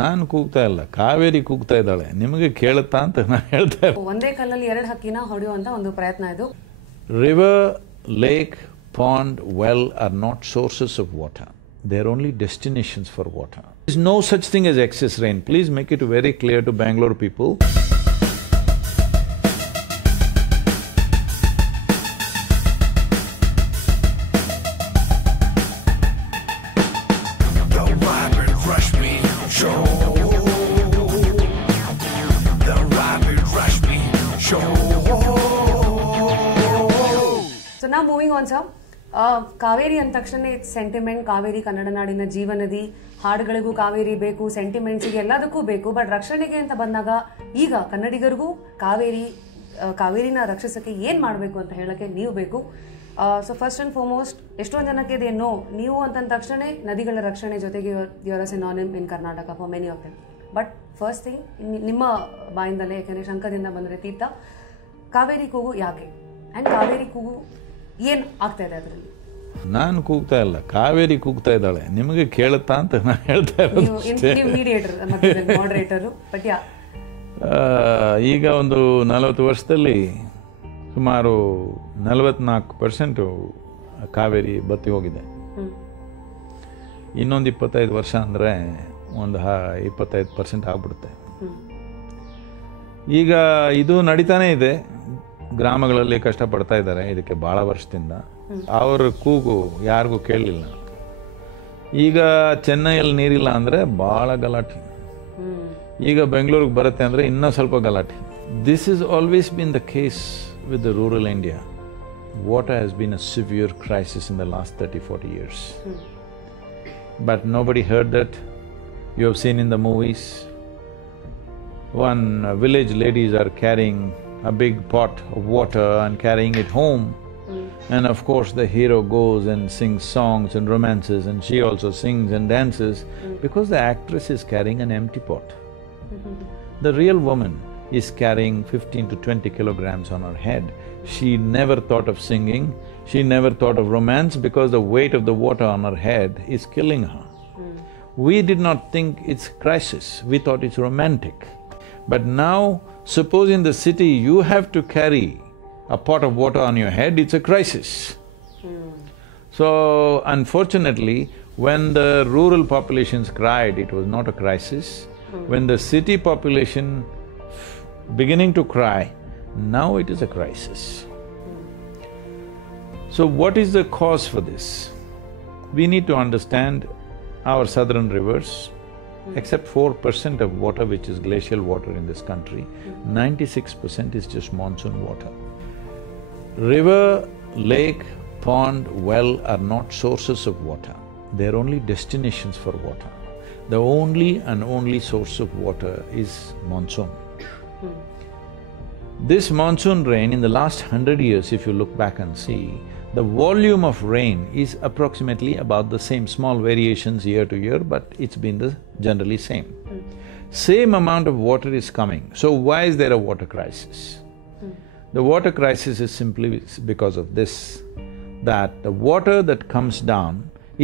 ನಾನು ಕೂಗ್ತಾ ಇಲ್ಲ, ಕಾವೇರಿ ಕೂಗ್ತಾ ಇದ್ದಾಳೆ. ನಿಮಗೆ ಕೇಳುತ್ತಾ ಅಂತ ನಾನು ಹೇಳ್ತಾ ಇದ್ದೀನಿ. ಒಂದೇ ಕಲ್ಲಲ್ಲಿ ಎರಡು ಹಕ್ಕಿನ ಹೊಡೆಯುವಂತ ಒಂದು ಪ್ರಯತ್ನ ಇದು. River, lake, pond, well are not sources of water. They are only destinations for water. There is no such thing as excess rain. Please make it very clear to Bangalore people. So now moving on, sir. Kaveri ಅಂದ ತಕ್ಷಣ sentiment, Kaveri Kannada ನಾಡಿನ ಜೀವನದಿ, ಹಾಡುಗಳಿಗೂ ಕಾವೇರಿ ಬೇಕು, ಸೆಂಟಿಮೆಂಟ್ಸಿಗೆ ಎಲ್ಲದಕ್ಕೂ ಬೇಕು. But ರಕ್ಷಣೆಗೆ ಅಂತ ಬಂದಾಗ ಈಗ ಕನ್ನಡಿಗರಿಗೂ ಕಾವೇರಿನ ರಕ್ಷಿಸಕ್ಕೆ ಏನ್ ಮಾಡಬೇಕು ಅಂತ ಹೇಳಕ್ಕೆ ನೀವು ಬೇಕು. ಸೊ ಫಸ್ಟ್ ಅಂಡ್ ಫಾರ್ಮೋಸ್ಟ್ ಎಷ್ಟೊಂದು ಜನಕ್ಕೆ ಇದೇನೋ ನೀವು ಅಂತಂದ ತಕ್ಷಣ ನದಿಗಳ ರಕ್ಷಣೆ ಜೊತೆಗೆ your synonym in Karnataka for many of them. But first thing ನಿಮ್ಮ ಬಾಯಿಂದಲೇ, ಯಾಕೆಂದರೆ ಶಂಕದಿಂದ ಬಂದರೆ ತೀರ್ಥ, ಕಾವೇರಿ ಕೂಗು ಯಾಕೆ ಆ್ಯಂಡ್ ಕಾವೇರಿ ಕೂಗು ಏನು ಆಗ್ತಾ ಇದೆ ಅದರಲ್ಲಿ? ನಾನು ಕೂಗ್ತಾ ಇಲ್ಲ, ಕಾವೇರಿ ಕೂಗ್ತಾ ಇದ್ದಾಳೆ. ನಿಮಗೆ ಕೇಳುತ್ತಾ ಅಂತ ನಾನು ಹೇಳ್ತಾ ಇರೋದು. ಈಗ ಒಂದು 40 ವರ್ಷದಲ್ಲಿ ಸುಮಾರು 44% ಕಾವೇರಿ ಬತ್ತಿ ಹೋಗಿದೆ. ಇನ್ನೊಂದು 25 ವರ್ಷ ಅಂದರೆ ಒಂದು 25% ಆಗ್ಬಿಡುತ್ತೆ. ಈಗ ಇದು ನಡೀತಾನೆ ಇದೆ. ಗ್ರಾಮಗಳಲ್ಲಿ ಕಷ್ಟಪಡ್ತಾ ಇದ್ದಾರೆ ಇದಕ್ಕೆ ಭಾಳ ವರ್ಷದಿಂದ. ಅವ್ರ ಕೂಗು ಯಾರಿಗೂ ಕೇಳಲಿಲ್ಲ. ಈಗ ಚೆನ್ನೈಯಲ್ಲಿ ನೀರಿಲ್ಲ ಅಂದರೆ ಭಾಳ ಗಲಾಟೆ. ಈಗ ಬೆಂಗಳೂರಿಗೆ ಬರುತ್ತೆ ಅಂದರೆ ಇನ್ನೂ ಸ್ವಲ್ಪ ಗಲಾಟೆ. This is always been the case with the rural India. Water has been a severe crisis in the last 30-40 years. But nobody heard that. You have seen in the movies, one village ladies are carrying a big pot of water and carrying it home. And of course the hero goes and sings songs and romances, and she also sings and dances because the actress is carrying an empty pot. The real woman is carrying 15 to 20 kilograms on her head. She never thought of singing, she never thought of romance because the weight of the water on her head is killing her. We did not think it's crisis, we thought it's romantic. But now, suppose in the city you have to carry a pot of water on your head, it's a crisis. So, unfortunately, when the rural populations cried, it was not a crisis. When the city population beginning to cry, now it is a crisis. So, what is the cause for this? We need to understand our southern rivers. Except 4% of water which is glacial water in this country, 96% is just monsoon water. River, lake, pond, well are not sources of water. They are only destinations for water. The only and only source of water is monsoon. This monsoon rain, in the last 100 years, if you look back and see, the volume of rain is approximately about the same, small variations year to year, but it's been the generally same. Same amount of water is coming. So why is there a water crisis? The water crisis is simply because of this, that the water that comes down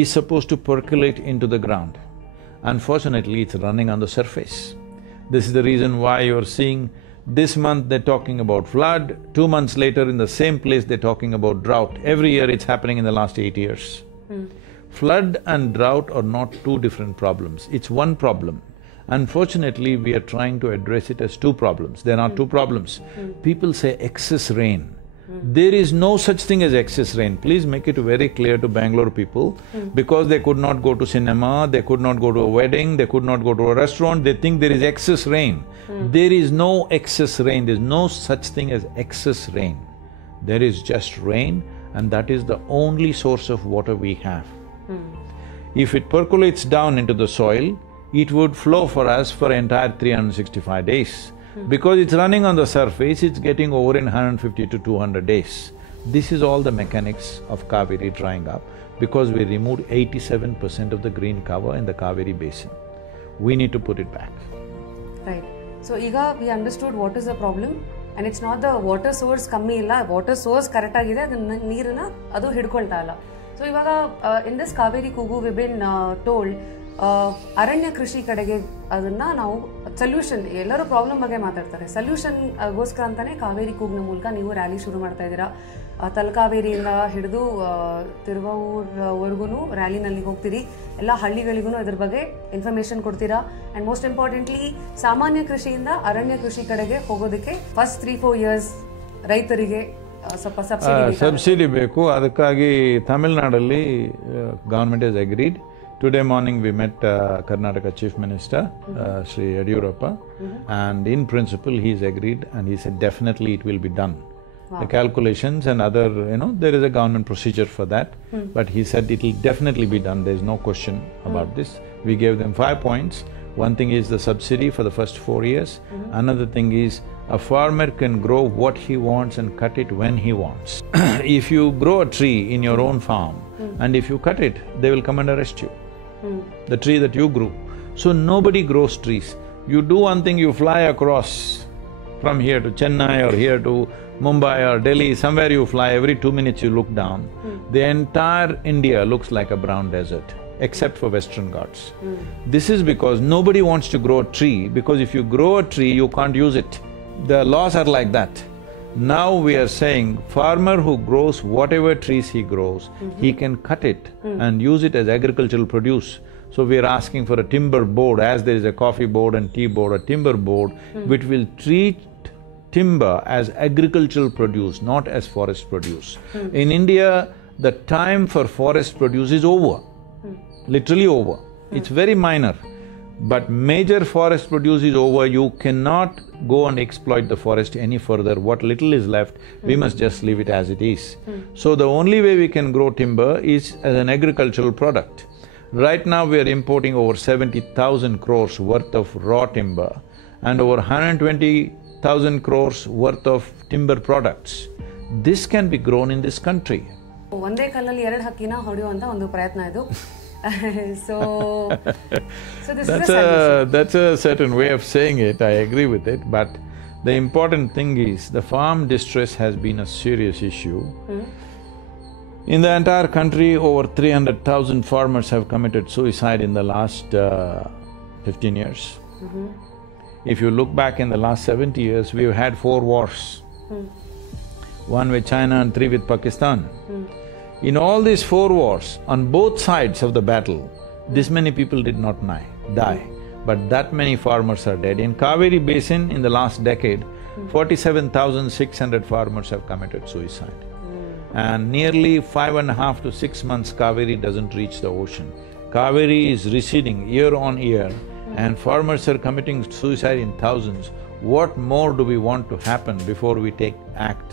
is supposed to percolate into the ground. Unfortunately, it's running on the surface. This is the reason why you're seeing this month they're talking about flood, 2 months later in the same place they're talking about drought. Every year it's happening in the last 8 years. Flood and drought are not two different problems, it's one problem. Unfortunately, we are trying to address it as two problems. They're not two problems. People say excess rain. There is no such thing as excess rain. Please make it very clear to Bangalore people, because they could not go to cinema, they could not go to a wedding, they could not go to a restaurant, they think there is excess rain. There is no excess rain, there is no such thing as excess rain. There is just rain, and that is the only source of water we have. If it percolates down into the soil, it would flow for us for entire 365 days. Because it's running on the surface, it's getting over in 150 to 200 days. This is all the mechanics of Kaveri drying up, because we removed 87% of the green cover in the Kaveri basin. We need to put it back. Right. So, Iga, we understood what is the problem, and it's not the water source kammi illa, water source correct agide, adu neerna adu hidkolta illa. So, ivaga in this Kaveri Koogu we've been told ಅರಣ್ಯ ಕೃಷಿ ಕಡೆಗೆ ಅದನ್ನ ನಾವು solution, ಎಲ್ಲರೂ problem ಬಗ್ಗೆ ಮಾತಾಡ್ತಾರೆ, solution ಗೋಸ್ಕರ ಅಂತಾನೆ ಕಾವೇರಿ ಕೂಗ್ನ ಮೂಲಕ ನೀವು ರ್ಯಾಲಿ ಶುರು ಮಾಡ್ತಾ ಇದ್ದೀರಾ. ತಲಕಾವೇರಿಯಿಂದ ಹಿಡಿದು ತಿರುವೂರ್ವರೆಗೂ ರ್ಯಾಲಿನಲ್ಲಿ ಹೋಗ್ತೀರಿ, ಎಲ್ಲ ಹಳ್ಳಿಗಳಿಗೂ ಅದ್ರ ಬಗ್ಗೆ ಇನ್ಫಾರ್ಮೇಶನ್ ಕೊಡ್ತೀರಾ. ಆ್ಯಂಡ್ ಮೋಸ್ಟ್ ಇಂಪಾರ್ಟೆಂಟ್ಲಿ ಸಾಮಾನ್ಯ ಕೃಷಿಯಿಂದ ಅರಣ್ಯ ಕೃಷಿ ಕಡೆಗೆ ಹೋಗೋದಕ್ಕೆ ಫಸ್ಟ್ 3-4 ಇಯರ್ಸ್ ರೈತರಿಗೆ ಸ್ವಲ್ಪ ಸಬ್ಸಿಡಿ ಬೇಕು. ಅದಕ್ಕಾಗಿ ತಮಿಳುನಾಡಲ್ಲಿ government is agreed. Today morning we met Karnataka Chief Minister, Sree Yadavappa, and in principle he's agreed and he said definitely it will be done. Wow. The calculations and other, there is a government procedure for that, but he said it will definitely be done, there is no question about this. We gave them 5 points. One thing is the subsidy for the first 4 years. Another thing is a farmer can grow what he wants and cut it when he wants. If you grow a tree in your own farm and if you cut it, they will come and arrest you. The tree that you grew. So nobody grows trees. You do one thing, you fly across from here to Chennai or here to Mumbai or Delhi, somewhere you fly, every 2 minutes you look down. The entire India looks like a brown desert, except for Western Ghats. This is because nobody wants to grow a tree, because if you grow a tree, you can't use it. The laws are like that. Now we are saying, farmer who grows whatever trees he grows, he can cut it and use it as agricultural produce. So we are asking for a timber board, as there is a coffee board and tea board, a timber board which will treat timber as agricultural produce, not as forest produce. In India, the time for forest produce is over, literally over. It's very minor. But major forest produce is over, you cannot go and exploit the forest any further. What little is left, we must just leave it as it is. So the only way we can grow timber is as an agricultural product. Right now we are importing over 70,000 crores worth of raw timber and over 120,000 crores worth of timber products. This can be grown in this country. ಒಂದೇ ಕಲ್ಲಲ್ಲಿ ಎರಡು ಹಕ್ಕಿನ ಹೊಡೆಯುವಂತ ಒಂದು ಪ್ರಯತ್ನ ಇದು. So this is that's a certain way of saying it, I agree with it, but the important thing is the farm distress has been a serious issue. In the entire country, over 300,000 farmers have committed suicide in the last 15 years. If you look back in the last 70 years, we've had 4 wars. 1 with China and 3 with Pakistan. In all these 4 wars, on both sides of the battle, this many people did not die, but that many farmers are dead. In Kaveri basin, in the last decade, 47,600 farmers have committed suicide. And nearly 5.5 to 6 months, Kaveri doesn't reach the ocean. Kaveri is receding year on year, and farmers are committing suicide in thousands. What more do we want to happen before we act?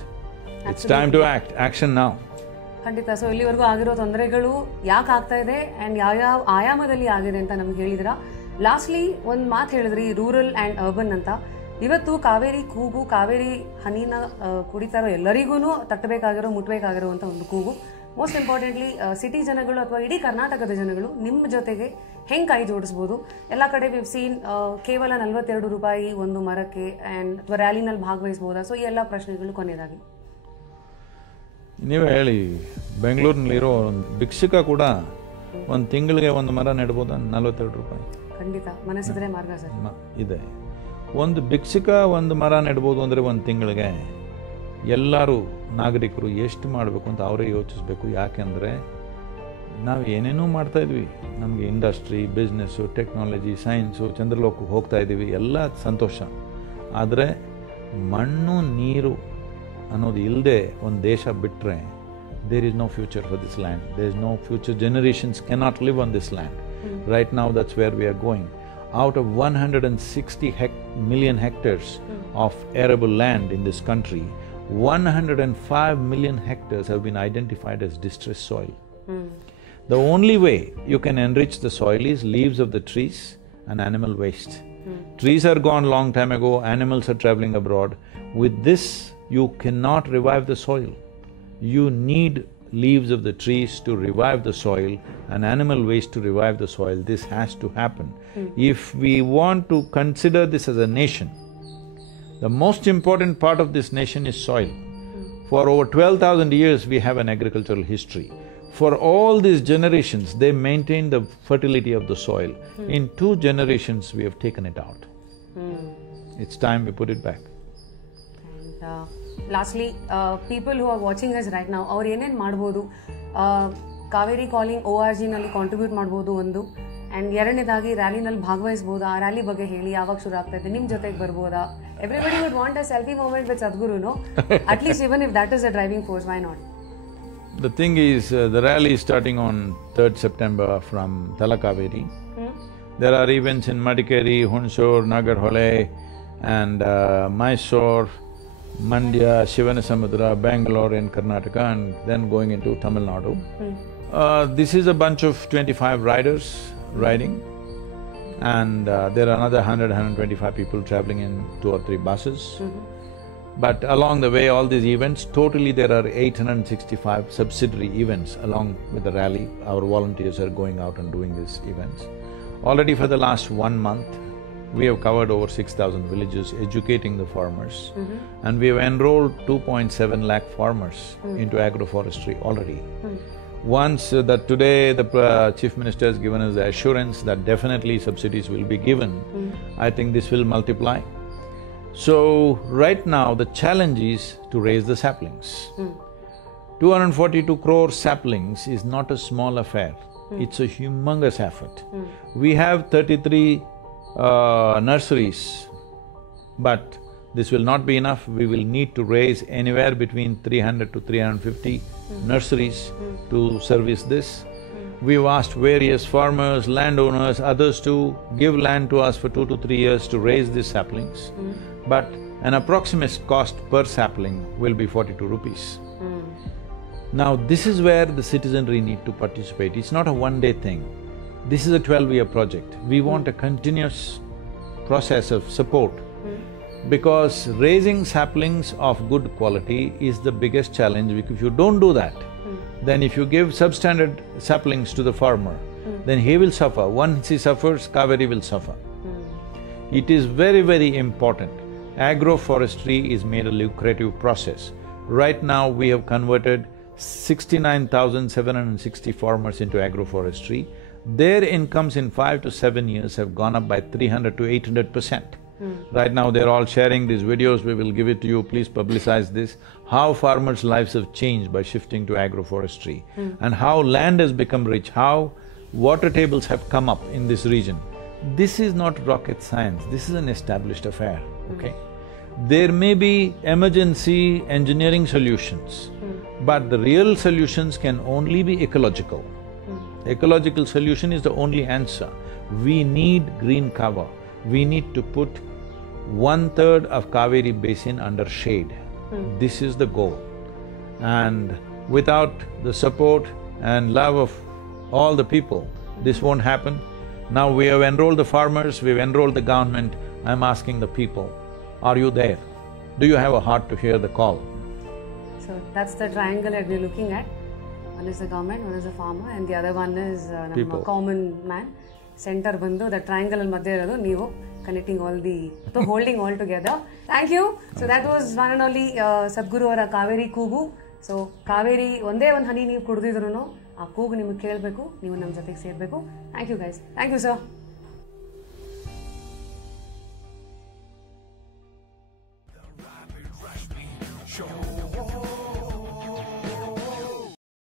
It's time to act, action now. ಖಂಡಿತ. So ಇಲ್ಲಿವರೆಗೂ ಆಗಿರೋ ತೊಂದರೆಗಳು ಯಾಕೆ ಆಗ್ತಾ ಇದೆ and ಯಾವ್ಯಾವ ಆಯಾಮದಲ್ಲಿ ಆಗಿದೆ ಅಂತ ನಮ್ಗೆ ಹೇಳಿದಿರಾ. ಲಾಸ್ಟ್ಲಿ ಒಂದು ಮಾತು ಹೇಳಿದ್ರಿ, ರೂರಲ್ ಆ್ಯಂಡ್ ಅರ್ಬನ್ ಅಂತ. ಇವತ್ತು ಕಾವೇರಿ ಕೂಗು, ಕಾವೇರಿ ಹನಿನ ಕುಡಿತಾ ಇರೋ ಎಲ್ಲರಿಗೂ ತಟ್ಟಬೇಕಾಗಿರೋ, ಮುಟ್ಟಬೇಕಾಗಿರೋ ಅಂತ ಒಂದು ಕೂಗು. ಮೋಸ್ಟ್ ಇಂಪಾರ್ಟೆಂಟ್ಲಿ ಸಿಟಿ ಜನಗಳು ಅಥವಾ ಇಡೀ ಕರ್ನಾಟಕದ ಜನಗಳು ನಿಮ್ಮ ಜೊತೆಗೆ ಹೆಂಗೆ ಕೈ ಜೋಡಿಸ್ಬೋದು? ಎಲ್ಲ ಕಡೆ ವಿವ್ ಸೀನ್ ಕೇವಲ 42 ರೂಪಾಯಿ ಒಂದು ಮರಕ್ಕೆ ಆ್ಯಂಡ್ ಅಥವಾ ರ್ಯಾಲಿನಲ್ಲಿ ಭಾಗವಹಿಸ್ಬೋದಾ? ಸೊ ಈ ಎಲ್ಲ ಪ್ರಶ್ನೆಗಳು ಕೊನೆಯದಾಗಿ ನೀವೇ ಹೇಳಿ. ಬೆಂಗಳೂರಿನಲ್ಲಿರೋ ಒಂದು ಭಿಕ್ಷುಕ ಕೂಡ ಒಂದು ತಿಂಗಳಿಗೆ ಒಂದು ಮರ ನೆಡ್ಬೋದ? 42 ರೂಪಾಯಿ. ಖಂಡಿತ ಮನಸ್ಸಿದ್ರೆ ಮಾರ್ಗ ಸರ್ ಇದೆ. ಒಂದು ಭಿಕ್ಷುಕ ಒಂದು ಮರ ನೆಡ್ಬೋದು ಅಂದರೆ ಒಂದು ತಿಂಗಳಿಗೆ ಎಲ್ಲರೂ ನಾಗರಿಕರು ಎಷ್ಟು ಮಾಡಬೇಕು ಅಂತ ಅವರೇ ಯೋಚಿಸ್ಬೇಕು. ಯಾಕೆಂದರೆ ನಾವು ಏನೇನೋ ಮಾಡ್ತಾಯಿದ್ವಿ, ನಮಗೆ ಇಂಡಸ್ಟ್ರಿ, ಬಿಸ್ನೆಸ್ಸು, ಟೆಕ್ನಾಲಜಿ, ಸೈನ್ಸು, ಚಂದ್ರಲೋಕಕ್ಕೆ ಹೋಗ್ತಾ ಇದ್ದೀವಿ, ಎಲ್ಲ ಸಂತೋಷ. ಆದರೆ ಮಣ್ಣು ನೀರು ಅನ್ನೋದು ಇಲ್ಲದೆ ಒಂದು ದೇಶ ಬಿಟ್ಟರೆ there is no future for this land. There is no future. Generations cannot live on this land. Right now that's where we are going. Out of 160 million hectares of arable land in this country, 105 million hectares have been identified as distressed soil. The only way you can enrich the soil is leaves of the trees and animal waste. Trees are gone long time ago, animals are traveling abroad. With this, you cannot revive the soil. You need leaves of the trees to revive the soil and animal waste to revive the soil. This has to happen. If we want to consider this as a nation, the most important part of this nation is soil. For over 12,000 years we have an agricultural history. For all these generations, they maintained the fertility of the soil. In 2 generations, we have taken it out. It's time we put it back. And lastly, people who are watching us right now, ಅವ್ರು ಏನೇನು ಮಾಡ್ಬೋದು? Kaveri calling ORG ನಲ್ಲಿ contribute ಮಾಡ್ಬೋದು ಒಂದು, and ಎರಡನೇದಾಗಿ ರ್ಯಾಲಿನಲ್ಲಿ ಭಾಗವಹಿಸ್ಬೋದಾ? ಆ rally ಬಗ್ಗೆ ಹೇಳಿ, ಯಾವಾಗ ಶುರು ಆಗ್ತಾ ಇದೆ, ನಿಮ್ಮ ಜೊತೆಗೆ ಬರ್ಬೋದಾ? Everybody would want a selfie moment with Sadhguru, no? At least even if that is a driving force, why not? The thing is, the rally is starting on 3rd September from Kaveri. There are events in Madikeri, Hunsur, Nagarhole and Mysore, Mandya, Shivanasamudra, Bangalore in Karnataka and then going into Tamil Nadu. This is a bunch of 25 riders riding and there are another 100–125 people traveling in 2 or 3 buses. But along the way, all these events, totally there are 865 subsidiary events along with the rally. Our volunteers are going out and doing these events. Already for the last 1 month, we have covered over 6,000 villages, educating the farmers. And we have enrolled 2.7 lakh farmers into agroforestry already. Once that today the Chief Minister has given us the assurance that definitely subsidies will be given, I think this will multiply. So, right now the challenge is to raise the saplings. 242 crore saplings is not a small affair, it's a humongous effort. We have 33 nurseries, but this will not be enough. We will need to raise anywhere between 300 to 350 nurseries to service this. We've asked various farmers, landowners, others to give land to us for 2 to 3 years to raise these saplings. But an approximate cost per sapling will be 42 rupees. Now, this is where the citizenry need to participate. It's not a one-day thing. This is a 12-year project. We want a continuous process of support because raising saplings of good quality is the biggest challenge. If you don't do that, then if you give substandard saplings to the farmer, then he will suffer. Once he suffers, Kaveri will suffer. It is very, very important. Agroforestry is made a lucrative process. Right now, we have converted 69,760 farmers into agroforestry. Their incomes in 5 to 7 years have gone up by 300 to 800%. Right now, they're all sharing these videos, we will give it to you, please publicize this, how farmers' lives have changed by shifting to agroforestry and how land has become rich, how water tables have come up in this region. This is not rocket science, this is an established affair, okay? There may be emergency engineering solutions, but the real solutions can only be ecological. Ecological solution is the only answer. We need green cover. We need to put 1/3 of Kaveri basin under shade. This is the goal. And without the support and love of all the people, this won't happen. Now we have enrolled the farmers, we've enrolled the government, I'm asking the people, are you there? Do you have a heart to hear the call? So that's the triangle that we're looking at. One is the government, one is the farmer, and the other one is People. common man. Center ಬಂದು the triangle al ಮಧ್ಯೆ ಇರೋದು ನೀವು, connecting all the… so holding all together. Thank you. So that was one and only Sadhguru ಅವರ ಕಾವೇರಿ ಕೂಗು. So Kaveri ಒಂದೇ ಒಂದು ಹನಿ ನೀವು ಕುಡಿದಿದ್ರು ಆ ಕೂಗು ನಿಮಗೆ ಕೇಳಬೇಕು, ನೀವು ನಮ್ಮ ಜೊತೆಗೆ ಸೇರಬೇಕು. Thank you guys. Thank you sir. Show.